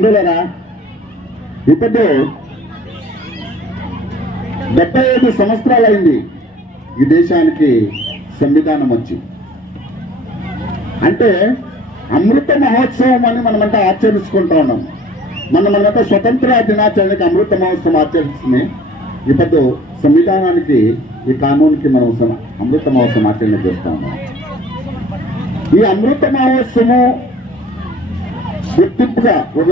బంధువులరా, ఇప్పుడు 75 సంవత్సరాలైంది ఈ దేశానికి సంవిధానం వచ్చి. అంటే అమృత మహోత్సవం అని మనమంతా ఆచరించుకుంటా ఉన్నాం. మనమంతా స్వతంత్ర దినాచరణకి అమృత మహోత్సవం ఆచరిస్తుంది. ఇప్పుడు సంవిధానానికి ఈ కానూన్కి మనం అమృత మహోత్సవం ఆచరణ చేస్తా ఉన్నాం. ఈ అమృత మహోత్సవం గుర్తింపుగా ఒక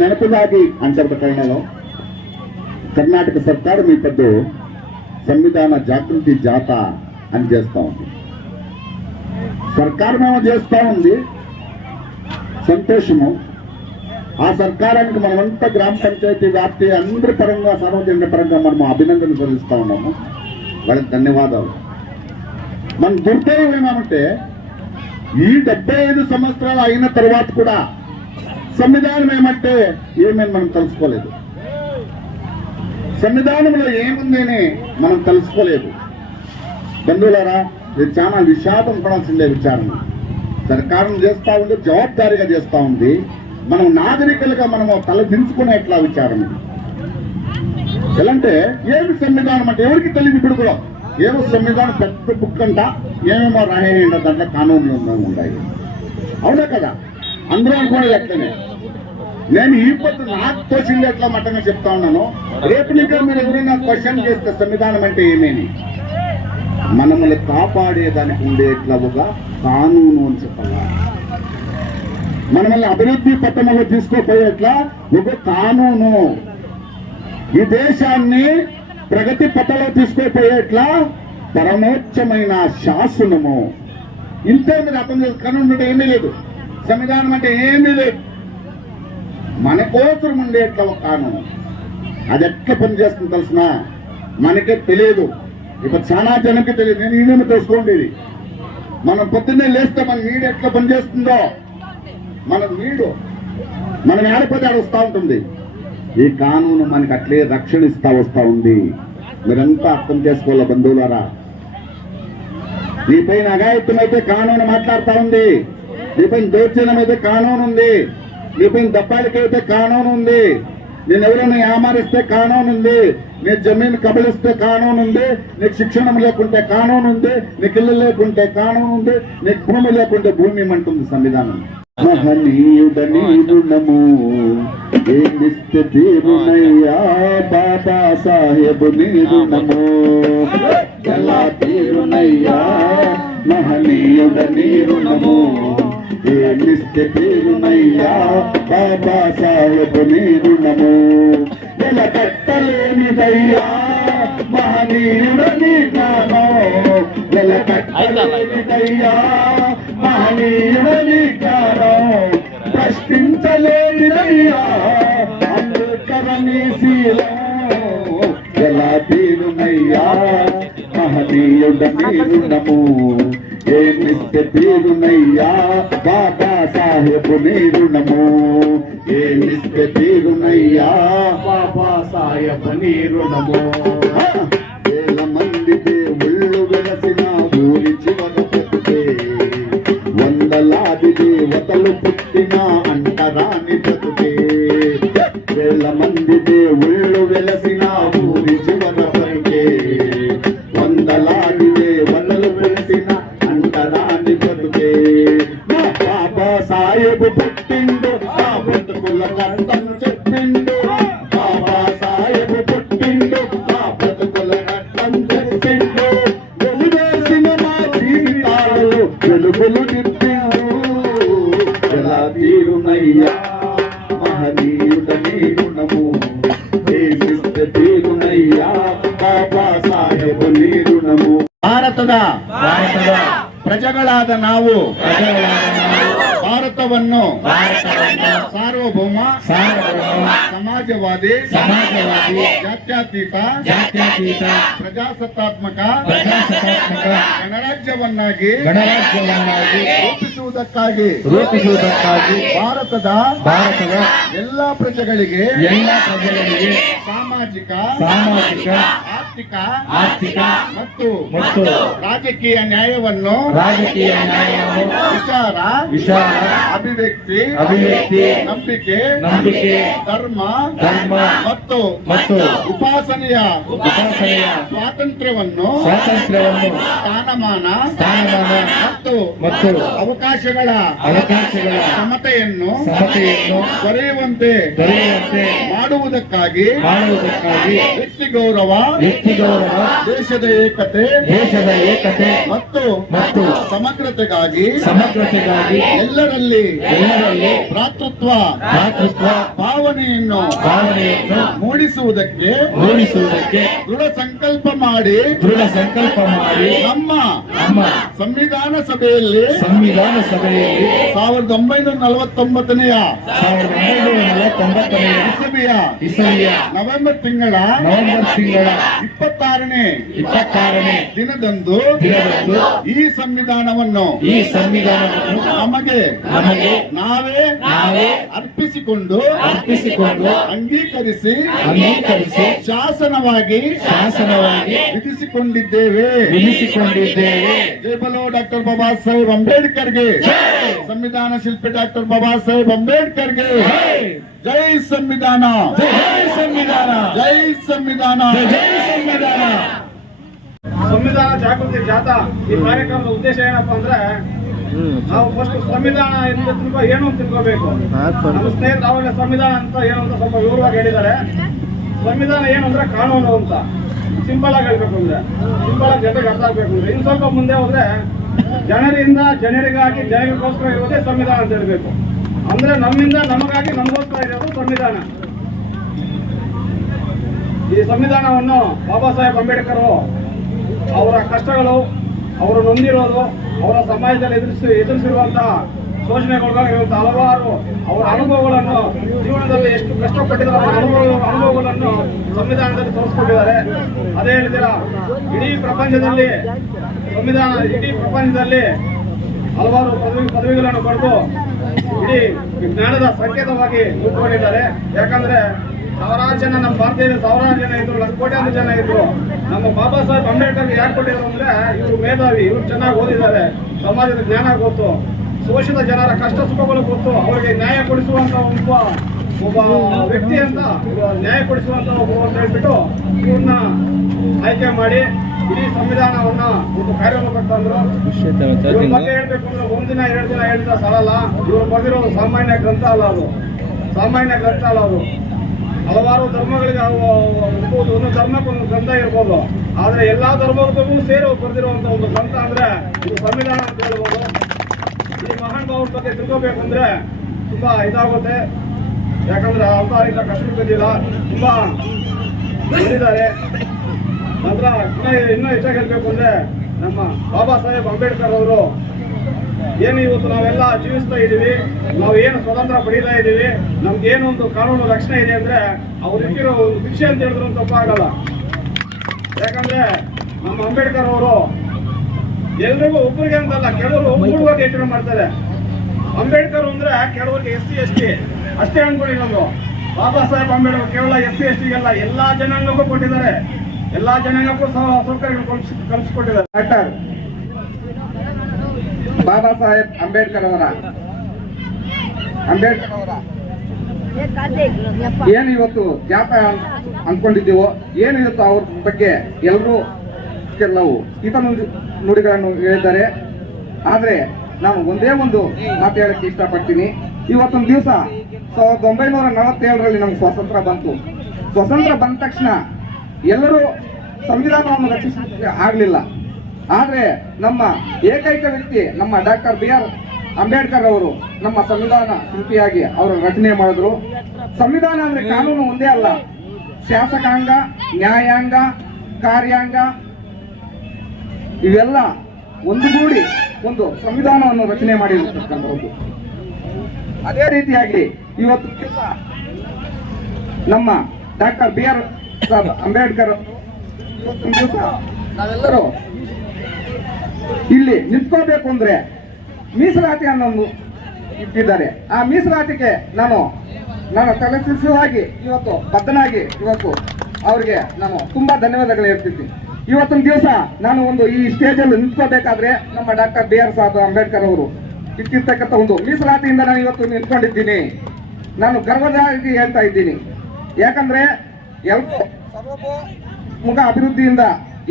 నెనపదాగి అంటారు కన్నడలో. కర్ణాటక సర్కారు మీ పెద్ద సంవిధాన జాగృతి జాత అని చేస్తా ఉంది. సర్కారు మేము చేస్తా ఉంది, సంతోషము. ఆ సర్కారానికి మనమంతా గ్రామ పంచాయతీ వ్యాప్తి అందరి పరంగా సార్వజనిక పరంగా మనము అభినందనలు చెల్లిస్తా ఉన్నాము. వాళ్ళకి ధన్యవాదాలు. మన దుర్దైవం ఏమంటే ఈ 75 సంవత్సరాలు అయిన తర్వాత కూడా సంవిధానం ఏమంటే ఏమని మనం తెలుసుకోలేదు. సంవిధానంలో ఏముందని మనం తెలుసుకోలేదు. బంధువులారా, ఇది చాలా విషాదం పడాల్సిందే విచారణ. సర్కారం చేస్తా ఉంది, జవాబారిగా చేస్తా ఉంది. మనం నాగరికులుగా మనము తలదించుకునేట్లా విచారం ఇది. ఎలాంటే ఏమి సంవిధానం అంటే ఎవరికి తెలియదు. ఇప్పుడు కూడా ఏమో సంవిధానం పెద్ద బుక్ అంట, ఏమేమో రాయండి దాంట్లో కానూన్లు ఉన్నాయి. అవునా కదా? అందరూ అనుకునేది అట్లనే. నేను ఈ పొద్దు నాకు తోచింది ఎట్లా మట్టంగా చెప్తా ఉన్నాను. రేపు ఇంకా మీరు ఎవరైనా క్వశ్చన్ చేస్తే సంవిధానం అంటే ఏమేమి, మనల్ని కాపాడేదానికి ఉండేట్లా ఒక కానూను అని చెప్పాలా, మనల్ని అభివృద్ధి పథంలో తీసుకోపోయేట్లా ఒక కానూను, ఈ దేశాన్ని ప్రగతి పథంలో తీసుకోపోయేట్లా పరమోచ్చమైన శాసనము. ఇంతే మీరు అర్థం చేసి కానూన్ అంటే ఏమీ లేదు, సంవిధానం అంటే ఏమీ లేదు. మన కోసం ఉండేట్లా ఒక కానూను. అది ఎట్లా పనిచేస్తుంది తెలిసిన మనకే తెలియదు. ఇప్పుడు చాలా జనంకి తెలియదు. నేను ఈయన తెలుసుకోండి. ఇది మనం పొద్దున్నే లేస్తే మన నీడు ఎట్లా పనిచేస్తుందో, మన నీడు మనం ఏడపోతే ఆడ వస్తూ ఉంటుంది. ఈ కానూను మనకి అట్లే రక్షణ ఇస్తా వస్తూ ఉంది. మీరంతా అర్థం చేసుకోవాలి బంధువులారా. నీపైన అఘాయిత్యం అయితే కానూను మాట్లాడుతూ ఉంది, నీపైన దౌర్జన్యం అయితే కానూను ఉంది, నీపైన దబ్బాలకైతే కానూను ఉంది, నేను ఎవరైనా ఏమారిస్తే కానూను ఉంది, నీ జమీన్ కబలిస్తే కానూను ఉంది, నీకు శిక్షణ లేకుంటే కానూను ఉంది, నీకు ఇల్లు లేకుంటే కానూను ఉంది, నీకు భూమి లేకుంటే భూమి ఇమ్మంటుంది సంవిధానం. మహనీయుడ నీదు నమో ఏమిస్తే తీరునయ్యా బాబా సాహెబ్ నీదు నమో ఎలా తీరునయ్యా మహనీయుడ నీదు నమో ఏమిస్తే తీరునయ్యా బాబా సాహెబ్ నీదు నమో ఎలా కట్టలేనిదయ్యా మహనీయుడ నీ జ్ఞానో ఎలా కట్టలేనిదయ్యా మహనీయుడ నీ జ్ఞానం ప్రశ్నించలేనిదయ్యా అంబేద్కర్ నీ శీలం ఎలా తీరునయ్యా మహనీయుడ నీ రుణము ఏమిస్తే తీరునయ్యా బాబా సాహెబ్ నీ రుణము ఏమిస్తే తీరునయ్యా బాబా సాహెబ్ నీ రుణము. వేల మంది దేవుళ్ళు వెలసిన ఊరి చివర బ్రతుకే, వందలాది దేవతలు పుట్టిన అంటరాని బ్రతుకే. వేల మంది దేవుళ్ళు వెలసిన ఊరి చివర బ్రతుకే, వందలాది దేవతలు పుట్టిన అంటరాని బ్రతుకే. బాబా సాహెబ్ పుట్టిండు, ఆ బ్రతుకుల అర్థం చెప్పిండు. బాబా సాహెబ్ పుట్టిండు, ఆ బ్రతుకుల అర్థం చెప్పిండు. వెలువేసిన మా జీవితాలు వెలుగులు నింపిండు. ఎలా తీరునయ్యా మహనీయుడ నీ రుణము ఏమిస్తే తీరునయ్యా ಬಾಬಾ ಸಾಹೇಬ್ నీ రుణము. ಭಾರತದ ಪ್ರಜೆಗಳಾದ ನಾವು ಭಾರತವನ್ನು ಸಾರ್ವಭೌಮ ಸಮಾಜವಾದಿ ಜಾತ್ಯತೀತ ಪ್ರಜಾಸತ್ತಾತ್ಮಕ ಗಣರಾಜ್ಯವನ್ನಾಗಿ ರೂಪಿಸುವುದಕ್ಕಾಗಿ ಭಾರತದ ಎಲ್ಲಾ ಪ್ರಜೆಗಳಿಗೆ ಸಾಮಾಜಿಕ ಆರ್ಥಿಕ ಮತ್ತು ರಾಜಕೀಯ ನ್ಯಾಯವನ್ನು ವಿಚಾರ ಅಭಿವ್ಯಕ್ತಿ ನಂಬಿಕೆ ಧರ್ಮ ಮತ್ತು ಉಪಾಸನೆಯ ಸ್ವಾತಂತ್ರ್ಯವನ್ನು ಸ್ಥಾನಮಾನ ಮತ್ತು ಅವಕಾಶಗಳ ಸಮತೆಯನ್ನು ದೊರೆಯುವಂತೆ ಮಾಡುವುದಕ್ಕಾಗಿ ವ್ಯಕ್ತಿ ಗೌರವ ದೇಶದ ಏಕತೆ ಮತ್ತು ಸಮಗ್ರತೆಗಾಗಿ ಎಲ್ಲರಲ್ಲಿ ಭ್ರಾತೃತ್ವ ಭಾವನೆಯನ್ನು ಮೂಡಿಸುವುದಕ್ಕೆ ದೃಢ ಸಂಕಲ್ಪ ಮಾಡಿ ನಮ್ಮ ಸಂವಿಧಾನ ಸಭೆಯಲ್ಲಿ 1949ನೆಯ ಇಸವಿಯ ನವೆಂಬರ್ ತಿಂಗಳ 26ನೇ ದಿನದಂದು ಈ ಸಂವಿಧಾನವನ್ನು ನಮಗೆ ನಾವೇ ಅರ್ಪಿಸಿಕೊಂಡು ಅಂಗೀಕರಿಸಿ ಶಾಸನವಾಗಿ ವಿಧಿಸಿಕೊಂಡಿದ್ದೇವೆ. ಜೈ ಬೋಲೋ ಡಾಕ್ಟರ್ ಬಾಬಾ ಸಾಹೇಬ್ ಅಂಬೇಡ್ಕರ್ಗೆ, ಸಂವಿಧಾನ ಶಿಲ್ಪಿ ಡಾಕ್ಟರ್ ಬಾಬಾ ಸಾಹೇಬ್ ಅಂಬೇಡ್ಕರ್ಗೆ ಜೈ ಸಂವಿಧಾನ, ಜೈ ಸಂವಿಧಾನ. ಸಂವಿಧಾನ ಜಾಗೃತಿ ಜಾಥಾ ಈ ಕಾರ್ಯಕ್ರಮದ ಉದ್ದೇಶ ಏನಪ್ಪಾ ಅಂದ್ರೆ, ನಾವು ಫಸ್ಟ್ ಸಂವಿಧಾನ ಏನು ಅಂತ ತಿಳ್ಕೋಬೇಕು. ನಮ್ಮ ಸ್ನೇಹಿತರು ಅವಾಗ ಸಂವಿಧಾನ ಅಂತ ಏನು ಅಂತ ಸ್ವಲ್ಪ ವಿವರವಾಗಿ ಹೇಳಿದ್ದಾರೆ. ಸಂವಿಧಾನ ಏನು ಅಂದ್ರೆ ಕಾನೂನು ಅಂತ ಸಿಂಪಲ್ ಆಗಿ ಹೇಳ್ಬೇಕು ಅಂದ್ರೆ, ಸಿಂಪಲ್ ಆಗಿ ಜನರಿಗೆ ಅರ್ಥ ಆಗ್ಬೇಕು ಅಂದ್ರೆ. ಇನ್ನು ಸ್ವಲ್ಪ ಮುಂದೆ ಹೋದ್ರೆ ಜನರಿಂದ ಜನರಿಗಾಗಿ ಜನರಿಗೋಸ್ಕರ ಇರೋದೇ ಸಂವಿಧಾನ ಅಂತ ಹೇಳ್ಬೇಕು. ಅಂದ್ರೆ ನಮ್ಮಿಂದ ನಮಗಾಗಿ ನಮಗೋಸ್ಕರ ಇರೋದು ಸಂವಿಧಾನ. ಈ ಸಂವಿಧಾನವನ್ನು ಬಾಬಾ ಸಾಹೇಬ್ ಅಂಬೇಡ್ಕರ್ ಅವರ ಕಷ್ಟಗಳು, ಅವರು ನೊಂದಿರೋದು, ಅವರ ಸಮಾಜದಲ್ಲಿ ಎದುರಿಸಿರುವಂತಹ ಶೋಷಣೆಗೊಳಗಾಗಿರುವಂತಹ ಹಲವಾರು ಅವರ ಅನುಭವಗಳನ್ನು, ಜೀವನದಲ್ಲಿ ಎಷ್ಟು ಕಷ್ಟಪಟ್ಟಿದ್ದಾರೆ ಅನುಭವಗಳನ್ನು ಸಂವಿಧಾನದಲ್ಲಿ ತೋರಿಸ್ಕೊಂಡಿದ್ದಾರೆ. ಅದೇ ಹೇಳ್ತೀರ, ಇಡೀ ಪ್ರಪಂಚದಲ್ಲಿ ಹಲವಾರು ಪದವಿಗಳನ್ನು ಪಡೆದು ಇಡೀ ಜ್ಞಾನದ ಸಂಕೇತವಾಗಿ ನಿಂತ್ಕೊಂಡಿದ್ದಾರೆ. ಯಾಕಂದ್ರೆ ಸಾವಿರಾರು ಜನ ನಮ್ಮ ಭಾರತದಲ್ಲಿ ಸಾವಿರಾರು ಜನ ಇದ್ರು, ಕೋಟ್ಯಾಂತರ ಜನ ಇದ್ರು. ನಮ್ಮ ಬಾಬಾ ಸಾಹೇಬ್ ಅಂಬೇಡ್ಕರ್ಗೆ ಯಾಕೆ ಕೊಟ್ಟಿದ್ರು ಅಂದ್ರೆ, ಇವರು ಮೇಧಾವಿ, ಇವರು ಚೆನ್ನಾಗಿ ಓದಿದ್ದಾರೆ, ಸಮಾಜದ ಜ್ಞಾನ ಗೊತ್ತು, ಶೋಷಿತ ಜನರ ಕಷ್ಟ ಸುಖಗಳು ಗೊತ್ತು, ಅವರಿಗೆ ನ್ಯಾಯ ಕೊಡಿಸುವಂತ ಒಬ್ಬ ವ್ಯಕ್ತಿ ಅಂತ, ನ್ಯಾಯ ಕೊಡಿಸುವಂತ ಒಬ್ಬ ಅಂತ ಹೇಳ್ಬಿಟ್ಟು ಇವ್ರನ್ನ ಆಯ್ಕೆ ಮಾಡಿ ಇಡೀ ಸಂವಿಧಾನವನ್ನ ಒಂದು ಕಾರ್ಯವನ್ನು ತಂದ್ರು. ಇವ್ರ ಬಗ್ಗೆ ಹೇಳ್ಬೇಕು ಅಂದ್ರೆ ಒಂದಿನ 2 ದಿನ ಹೇಳಿದ್ರೆ ಸಾಲಲ್ಲ. ಇವರು ಬರೆದಿರೋದು ಸಾಮಾನ್ಯ ಗ್ರಂಥ ಅಲ್ಲ, ಅದು ಹಲವಾರು ಧರ್ಮಗಳಿಗೆ ಒಂದು ಧರ್ಮಕ್ಕೊಂದು ಗ್ರಂಥ ಇರ್ಬೋದು. ಆದ್ರೆ ಎಲ್ಲಾ ಧರ್ಮಗಳಿಗೂ ಸೇರಿ ಬರೆದಿರುವಂತ ಒಂದು ಗ್ರಂಥ ಅಂದ್ರೆ ಇದು ಸಂವಿಧಾನ ಅಂತ ಹೇಳ್ಬೋದು. ಈ ಮಹಾನ್ ಭಾವರ ಬಗ್ಗೆ ತಿಳ್ಕೋಬೇಕಂದ್ರೆ ತುಂಬಾ ಇದಾಗುತ್ತೆ. ಯಾಕಂದ್ರೆ ಅವತಾರಿಂದ ಕಷ್ಟ ಬಿದ್ದಿಲ್ಲ, ತುಂಬಾ ಬಂದಿದ್ದಾರೆ. ನಂತರ ಇನ್ನೂ ಹೆಚ್ಚಾಗಿ ಹೇಳ್ಬೇಕು ಅಂದ್ರೆ, ನಮ್ಮ ಬಾಬಾ ಸಾಹೇಬ್ ಅಂಬೇಡ್ಕರ್ ಅವರು ಏನು ಇವತ್ತು ನಾವೆಲ್ಲ ಜೀವಿಸ್ತಾ ಇದೀವಿ, ನಾವು ಏನು ಸ್ವತಂತ್ರ ಪಡೀತಾ ಇದೀವಿ, ನಮ್ಗೇನು ಒಂದು ಕಾನೂನು ರಕ್ಷಣೆ ಇದೆ ಅಂದ್ರೆ ಅವ್ರು ಇಟ್ಟಿರೋ ಒಂದು ಶಿಕ್ಷೆ ಅಂತ ಹೇಳಿದ್ರು ತಪ್ಪಾಗಲ್ಲ. ಯಾಕಂದ್ರೆ ನಮ್ಮ ಅಂಬೇಡ್ಕರ್ ಅವರು ಎಲ್ರಿಗೂ ಒಬ್ಬರಿಗೆ ಅಂತಲ್ಲ, ಕೆಲವರು ಒಬ್ಬರುವಾಗಿ ಯೋಚನೆ ಮಾಡ್ತಾರೆ. ಅಂಬೇಡ್ಕರ್ ಅಂದ್ರೆ ಕೆಲವರಿಗೆ SC/ST ಅಷ್ಟೇ ಅನ್ಕೊಳ್ಳಿ. ನಮ್ದು ಬಾಬಾ ಸಾಹೇಬ್ ಅಂಬೇಡ್ಕರ್ ಕೇವಲ SC/STಗೆಲ್ಲ ಎಲ್ಲಾ ಜನಾಂಗಕ್ಕೂ ಕೊಟ್ಟಿದ್ದಾರೆ, ಎಲ್ಲಾ ಜನಾಂಗಕ್ಕೂ ಸೌಕರ್ಯಗಳು ಕಲ್ಪಿಸಿಕೊಟ್ಟಿದ್ದಾರೆ. ಡಾಕ್ಟರ್ ಬಾಬಾ ಸಾಹೇಬ್ ಅಂಬೇಡ್ಕರ್ ಅವರ ಏನು ಇವತ್ತು ಜಾಥಾ ಅನ್ಕೊಂಡಿದ್ದೀವೋ, ಏನು ಇವತ್ತು ಅವ್ರ ಬಗ್ಗೆ ಎಲ್ಲರೂ ಕೆಲವು ಹಿತ ನುಡಿಗಳನ್ನು ಹೇಳಿದ್ದಾರೆ. ಆದ್ರೆ ನಾನು ಒಂದೇ ಒಂದು ಮಾತು ಹೇಳಕ್ಕೆ ಇಷ್ಟಪಡ್ತೀನಿ. ಇವತ್ತೊಂದು ದಿವಸ 1947ರಲ್ಲಿ ನಮ್ಗೆ ಸ್ವಾತಂತ್ರ್ಯ ಬಂತು. ಸ್ವಾತಂತ್ರ್ಯ ಬಂದ ತಕ್ಷಣ ಎಲ್ಲರೂ ಸಂವಿಧಾನವನ್ನು ರಚಿಸಲಿಕ್ಕೆ ಆಗಲಿಲ್ಲ. ಆದ್ರೆ ನಮ್ಮ ಏಕೈಕ ವ್ಯಕ್ತಿ ನಮ್ಮ ಡಾಕ್ಟರ್ BR ಅಂಬೇಡ್ಕರ್ ಅವರು ನಮ್ಮ ಸಂವಿಧಾನ ಶಿಲ್ಪಿಯಾಗಿ ಅವರು ರಚನೆ ಮಾಡಿದ್ರು. ಸಂವಿಧಾನ ಅಂದ್ರೆ ಕಾನೂನು ಒಂದೇ ಅಲ್ಲ, ಶಾಸಕಾಂಗ, ನ್ಯಾಯಾಂಗ, ಕಾರ್ಯಾಂಗ ಇವೆಲ್ಲ ಒಂದುಗೂಡಿ ಒಂದು ಸಂವಿಧಾನವನ್ನು ರಚನೆ ಮಾಡಿರ್ತಕ್ಕಂಥದ್ದು. ಅದೇ ರೀತಿಯಾಗಿ ಇವತ್ತು ದಿವಸ ನಮ್ಮ ಡಾಕ್ಟರ್ BR ಅಂಬೇಡ್ಕರ್ ದಿವಸ ನಾವೆಲ್ಲರೂ ಇಲ್ಲಿ ನಿಂತ್ಕೋಬೇಕು ಅಂದ್ರೆ ಮೀಸಲಾತಿ ಅನ್ನೋದು ಇಟ್ಟಿದ್ದಾರೆ. ಆ ಮೀಸಲಾತಿಗೆ ನಾನು ತಲೆಸಿಸುವಾಗಿ ಇವತ್ತು ಬದ್ಧನಾಗಿ ಇವತ್ತು ಅವ್ರಿಗೆ ನಾನು ತುಂಬಾ ಧನ್ಯವಾದಗಳು ಹೇಳ್ತಿದ್ದೀನಿ. ಇವತ್ತಿನ ದಿವಸ ನಾನು ಒಂದು ಈ ಸ್ಟೇಜ್ ಅಲ್ಲಿ ನಿಂತ್ಕೋಬೇಕಾದ್ರೆ ನಮ್ಮ doctor B R Saheb Ambedkar ಅವರು ಇಟ್ಟಿರ್ತಕ್ಕಂಥ ಒಂದು ಮೀಸಲಾತಿಯಿಂದ ನಾನು ಇವತ್ತು ನಿಂತ್ಕೊಂಡಿದ್ದೀನಿ. ನಾನು ಗರ್ವದಾಗಿ ಹೇಳ್ತಾ ಇದ್ದೀನಿ. ಯಾಕಂದ್ರೆ ಎಲ್ಲರೂ ಸರ್ವತೋಮುಖ ಅಭಿವೃದ್ಧಿಯಿಂದ,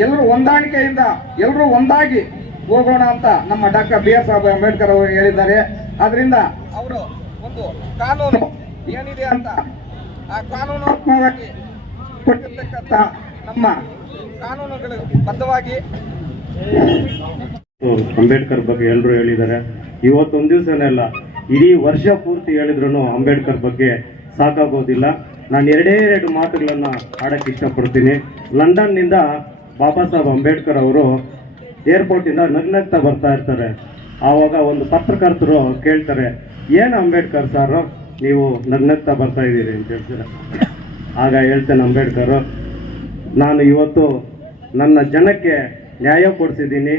ಎಲ್ಲರೂ ಹೊಂದಾಣಿಕೆಯಿಂದ, ಎಲ್ಲರೂ ಒಂದಾಗಿ ಹೋಗೋಣ ಅಂತ ನಮ್ಮ doctor B R Saheb Ambedkar ಅವರು ಹೇಳಿದ್ದಾರೆ. ಆದ್ರಿಂದ ಅವರು ಒಂದು ಕಾನೂನು ಏನಿದೆ ಅಂತ ಆ ಕಾನೂನಾತ್ಮಕವಾಗಿ ಕೊಟ್ಟಿರ್ತಕ್ಕಂಥ ನಮ್ಮ ಕಾನೂನುಗಳು ಬದ್ಧವಾಗಿ ಅಂಬೇಡ್ಕರ್ ಬಗ್ಗೆ ಎಲ್ಲರೂ ಹೇಳಿದ್ದಾರೆ. ಇವತ್ತೊಂದು ದಿವಸನೇ ಅಲ್ಲ, ಇಡೀ ವರ್ಷ ಪೂರ್ತಿ ಹೇಳಿದ್ರು ಅಂಬೇಡ್ಕರ್ ಬಗ್ಗೆ ಸಾಕಾಗೋದಿಲ್ಲ. ನಾನು ಎರಡು ಮಾತುಗಳನ್ನು ಆಡಕ್ಕೆ ಇಷ್ಟಪಡ್ತೀನಿ. ಲಂಡನ್ನಿಂದ ಬಾಬಾ ಸಾಹೇಬ್ ಅಂಬೇಡ್ಕರ್ ಅವರು ಏರ್ಪೋರ್ಟಿಂದ ನಗ್ನಗ್ತಾ ಬರ್ತಾ ಇರ್ತಾರೆ. ಆವಾಗ ಒಂದು ಪತ್ರಕರ್ತರು ಕೇಳ್ತಾರೆ, ಏನು ಅಂಬೇಡ್ಕರ್ ಸಾರು ನೀವು ನಗ್ನಗ್ತಾ ಬರ್ತಾ ಇದ್ದೀರಿ ಅಂತ ಹೇಳ್ತಾರೆ. ಆಗ ಹೇಳ್ತೇನೆ ಅಂಬೇಡ್ಕರ್, ನಾನು ಇವತ್ತು ನನ್ನ ಜನಕ್ಕೆ ನ್ಯಾಯ ಕೊಡಿಸಿದ್ದೀನಿ,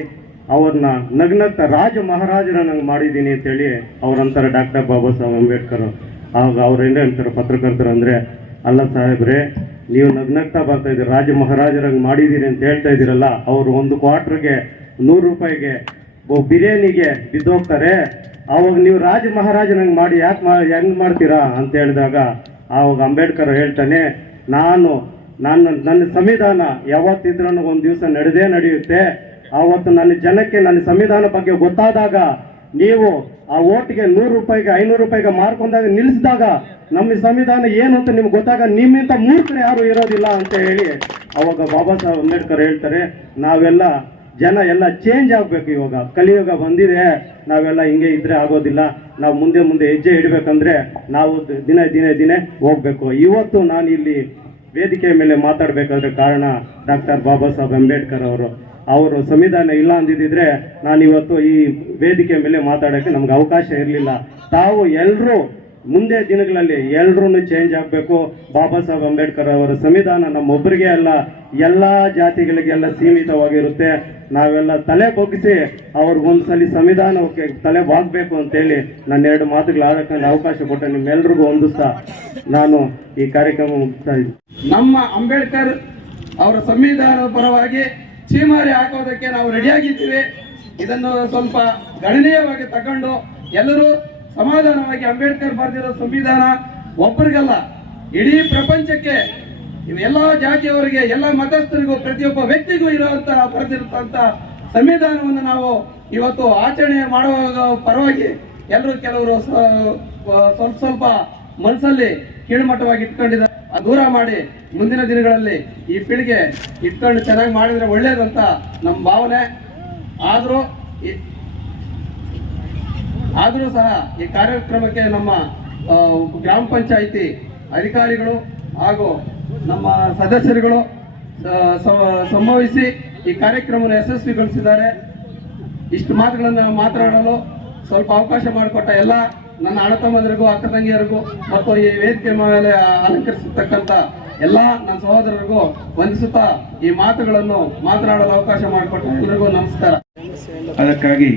ಅವ್ರನ್ನ ನಗ್ನಗ್ತಾ ರಾಜ ಮಹಾರಾಜರ ನಂಗೆ ಮಾಡಿದ್ದೀನಿ ಅಂತೇಳಿ ಅವ್ರಂತಾರೆ ಡಾಕ್ಟರ್ ಬಾಬಾ ಸಾಹೇಬ್ ಅಂಬೇಡ್ಕರ್. ಆವಾಗ ಅವ್ರು ಏನು ಹೇಳ್ತಾರೆ ಪತ್ರಕರ್ತರು ಅಂದರೆ, ಅಲ್ಲ ಸಾಹೇಬ್ರೆ, ನೀವು ನಗ್ನಗ್ತಾ ಬರ್ತಾ ಇದ್ದೀರಿ, ರಾಜ ಮಹಾರಾಜರಂಗೆ ಮಾಡಿದ್ದೀರಿ ಅಂತ ಹೇಳ್ತಾ ಇದ್ದೀರಲ್ಲ, ಅವರು ಒಂದು ಕ್ವಾರ್ಟರ್ಗೆ 100 ರೂಪಾಯಿಗೆ ಬಿರಿಯಾನಿಗೆ ಬಿದ್ದೋಗ್ತಾರೆ, ಆವಾಗ ನೀವು ರಾಜ ಮಹಾರಾಜನಂಗೆ ಮಾಡಿ ಹೆಂಗೆ ಮಾಡ್ತೀರಾ ಅಂತ ಹೇಳಿದಾಗ ಆವಾಗ ಅಂಬೇಡ್ಕರ್ ಹೇಳ್ತಾನೆ, ನನ್ನ ಸಂವಿಧಾನ ಯಾವತ್ತಿದ್ರೂ ಒಂದು ದಿವಸ ನಡೆಯುತ್ತೆ. ಆವತ್ತು ನನ್ನ ಜನಕ್ಕೆ ನನ್ನ ಸಂವಿಧಾನ ಬಗ್ಗೆ ಗೊತ್ತಾದಾಗ, ನೀವು ಆ ಓಟಿಗೆ 100 ರೂಪಾಯಿಗೆ 500 ರೂಪಾಯಿಗೆ ಮಾರ್ಕೊಂಡಾಗ ನಿಲ್ಲಿಸಿದಾಗ ನಮ್ಮ ಸಂವಿಧಾನ ಏನು ಅಂತ ನಿಮ್ಗೆ ಗೊತ್ತಾಗ ನಿಮ್ಮಿಂದ ಮೂರ್ಖರು ಯಾರು ಇರೋದಿಲ್ಲ ಅಂತ ಹೇಳಿ ಅವಾಗ ಬಾಬಾ ಸಾಹೇಬ್ ಅಂಬೇಡ್ಕರ್ ಹೇಳ್ತಾರೆ, ನಾವೆಲ್ಲ ಜನ ಎಲ್ಲ ಚೇಂಜ್ ಆಗಬೇಕು. ಇವಾಗ ಕಲಿಯುಗ ಬಂದಿದೆ, ನಾವೆಲ್ಲ ಹಿಂಗೆ ಇದ್ರೆ ಆಗೋದಿಲ್ಲ. ನಾವು ಮುಂದೆ ಹೆಜ್ಜೆ ಇಡಬೇಕಂದ್ರೆ ನಾವು ದಿನೇ ಹೋಗ್ಬೇಕು. ಇವತ್ತು ನಾನು ಇಲ್ಲಿ ವೇದಿಕೆ ಮೇಲೆ ಮಾತಾಡಬೇಕಾದ್ರೆ ಕಾರಣ ಡಾಕ್ಟರ್ ಬಾಬಾ ಸಾಹೇಬ್ ಅಂಬೇಡ್ಕರ್ ಅವರು ಸಂವಿಧಾನ ಇಲ್ಲ ಅಂದಿದ್ರೆ ನಾನು ಇವತ್ತು ಈ ವೇದಿಕೆ ಮೇಲೆ ಮಾತಾಡೋಕ್ಕೆ ನಮ್ಗೆ ಅವಕಾಶ ಇರಲಿಲ್ಲ. ತಾವು ಎಲ್ಲರೂ ಮುಂದೆ ದಿನಗಳಲ್ಲಿ ಎಲ್ಲರೂ ಚೇಂಜ್ ಆಗಬೇಕು. ಬಾಬಾ ಸಾಹೇಬ್ ಅಂಬೇಡ್ಕರ್ ಅವರ ಸಂವಿಧಾನ ನಮ್ಮೊಬ್ಬರಿಗೆ ಅಲ್ಲ, ಎಲ್ಲ ಜಾತಿಗಳಿಗೆಲ್ಲ ಸೀಮಿತವಾಗಿರುತ್ತೆ. ನಾವೆಲ್ಲ ತಲೆ ಬಗ್ಗಿಸಿ ಅವ್ರಿಗೊಂದ್ಸಲಿ ಸಂವಿಧಾನಕ್ಕೆ ತಲೆ ಬಾಗಬೇಕು ಅಂತೇಳಿ ನಾನು 2 ಮಾತುಗಳು ಆಡೋಕ್ಕೆ ಅವಕಾಶ ಕೊಟ್ಟೆ. ನಿಮ್ಮೆಲ್ರಿಗೂ ಹೊಂದಿಸ್ತಾ ನಾನು ಈ ಕಾರ್ಯಕ್ರಮ ಮುಗಿಸ್ತಾ ಇದ್ದೀನಿ. ನಮ್ಮ ಅಂಬೇಡ್ಕರ್ ಅವರ ಸಂವಿಧಾನದ ಪರವಾಗಿ ಚೀಮಾರಿ ಹಾಕೋದಕ್ಕೆ ನಾವು ರೆಡಿಯಾಗಿದ್ದೀವಿ. ಇದನ್ನು ಸ್ವಲ್ಪ ಗಣನೀಯವಾಗಿ ತಗೊಂಡು ಎಲ್ಲರೂ ಸಮಾಧಾನವಾಗಿ ಅಂಬೇಡ್ಕರ್ ಬರೆದಿರೋ ಸಂವಿಧಾನ ಒಬ್ಬರಿಗಲ್ಲ, ಇಡೀ ಪ್ರಪಂಚಕ್ಕೆ, ಎಲ್ಲ ಜಾತಿಯವರಿಗೆ, ಎಲ್ಲ ಮತಸ್ಥರಿಗೂ, ಪ್ರತಿಯೊಬ್ಬ ವ್ಯಕ್ತಿಗೂ ಇರುವಂತಹ ಬರೆದಿರುವಂತ ಸಂವಿಧಾನವನ್ನು ನಾವು ಇವತ್ತು ಆಚರಣೆ ಮಾಡುವಾಗ ಪರವಾಗಿ ಎಲ್ಲರೂ ಕೆಲವರು ಸ್ವಲ್ಪ ಮನಸ್ಸಲ್ಲಿ ಕೀಳುಮಟ್ಟವಾಗಿ ಇಟ್ಕೊಂಡಿದ್ದಾರೆ. ದೂರ ಮಾಡಿ ಮುಂದಿನ ದಿನಗಳಲ್ಲಿ ಈ ಪೀಳಿಗೆ ಇಟ್ಕೊಂಡು ಚೆನ್ನಾಗಿ ಮಾಡಿದ್ರೆ ಒಳ್ಳೇದಂತ ನಮ್ಮ ಭಾವನೆ. ಆದರೂ ಸಹ ಈ ಕಾರ್ಯಕ್ರಮಕ್ಕೆ ನಮ್ಮ ಗ್ರಾಮ ಪಂಚಾಯಿತಿ ಅಧಿಕಾರಿಗಳು ಹಾಗೂ ನಮ್ಮ ಸದಸ್ಯರುಗಳು ಸಂಭವಿಸಿ ಈ ಕಾರ್ಯಕ್ರಮವನ್ನು ಯಶಸ್ವಿಗೊಳಿಸಿದ್ದಾರೆ. ಇಷ್ಟು ಮಾತುಗಳನ್ನು ಮಾತನಾಡಲು ಸ್ವಲ್ಪ ಅವಕಾಶ ಮಾಡಿಕೊಟ್ಟ ಎಲ್ಲ ನನ್ನ ಅಣ್ಣ ತಮ್ಮಂದಿರಿಗೂ, ಅಕ್ಕ ತಂಗಿಯರಿಗೂ ಮತ್ತು ಈ ವೇದಿಕೆ ಮೇಲೆ ಅಲಂಕರಿಸತಕ್ಕಂಥ ಎಲ್ಲ ನನ್ನ ಸಹೋದರರಿಗೂ ವಂದಿಸುತ್ತಾ ಈ ಮಾತುಗಳನ್ನು ಮಾತನಾಡಲು ಅವಕಾಶ ಮಾಡಿಕೊಟ್ಟ ಎಲ್ಲರಿಗೂ ನಮಸ್ಕಾರ. ಅದಕ್ಕಾಗಿ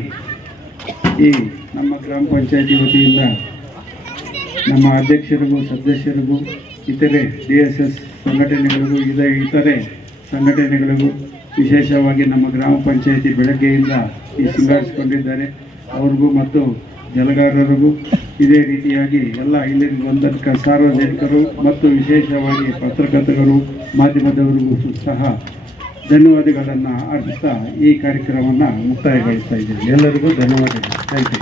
ಈ ನಮ್ಮ ಗ್ರಾಮ ಪಂಚಾಯತಿ ವತಿಯಿಂದ ನಮ್ಮ ಅಧ್ಯಕ್ಷರಿಗೂ, ಸದಸ್ಯರಿಗೂ, ಇತರೆ DSS ಸಂಘಟನೆಗಳಿಗೂ, ಇತರೆ ಸಂಘಟನೆಗಳಿಗೂ, ವಿಶೇಷವಾಗಿ ನಮ್ಮ ಗ್ರಾಮ ಪಂಚಾಯತಿ ಬೆಳಗ್ಗೆಯಿಂದ ಈ ಸಿಂಗಾರಿಸಿಕೊಂಡಿದ್ದಾರೆ ಅವ್ರಿಗೂ ಮತ್ತು ಜಲಗಾರರಿಗೂ, ಇದೇ ರೀತಿಯಾಗಿ ಎಲ್ಲ ಇಲ್ಲಿಗೆ ಬಂದ ಸಾರ್ವಜನಿಕರು ಮತ್ತು ವಿಶೇಷವಾಗಿ ಪತ್ರಕರ್ತರು, ಮಾಧ್ಯಮದವರಿಗೂ ಸಹ ಧನ್ಯವಾದಗಳನ್ನು ಅರ್ಪಿಸ್ತಾ ಈ ಕಾರ್ಯಕ್ರಮವನ್ನು ಮುಕ್ತಾಯಗೊಳಿಸ್ತಾ ಇದ್ದೇವೆ. ಎಲ್ಲರಿಗೂ ಧನ್ಯವಾದಗಳು. Thank you.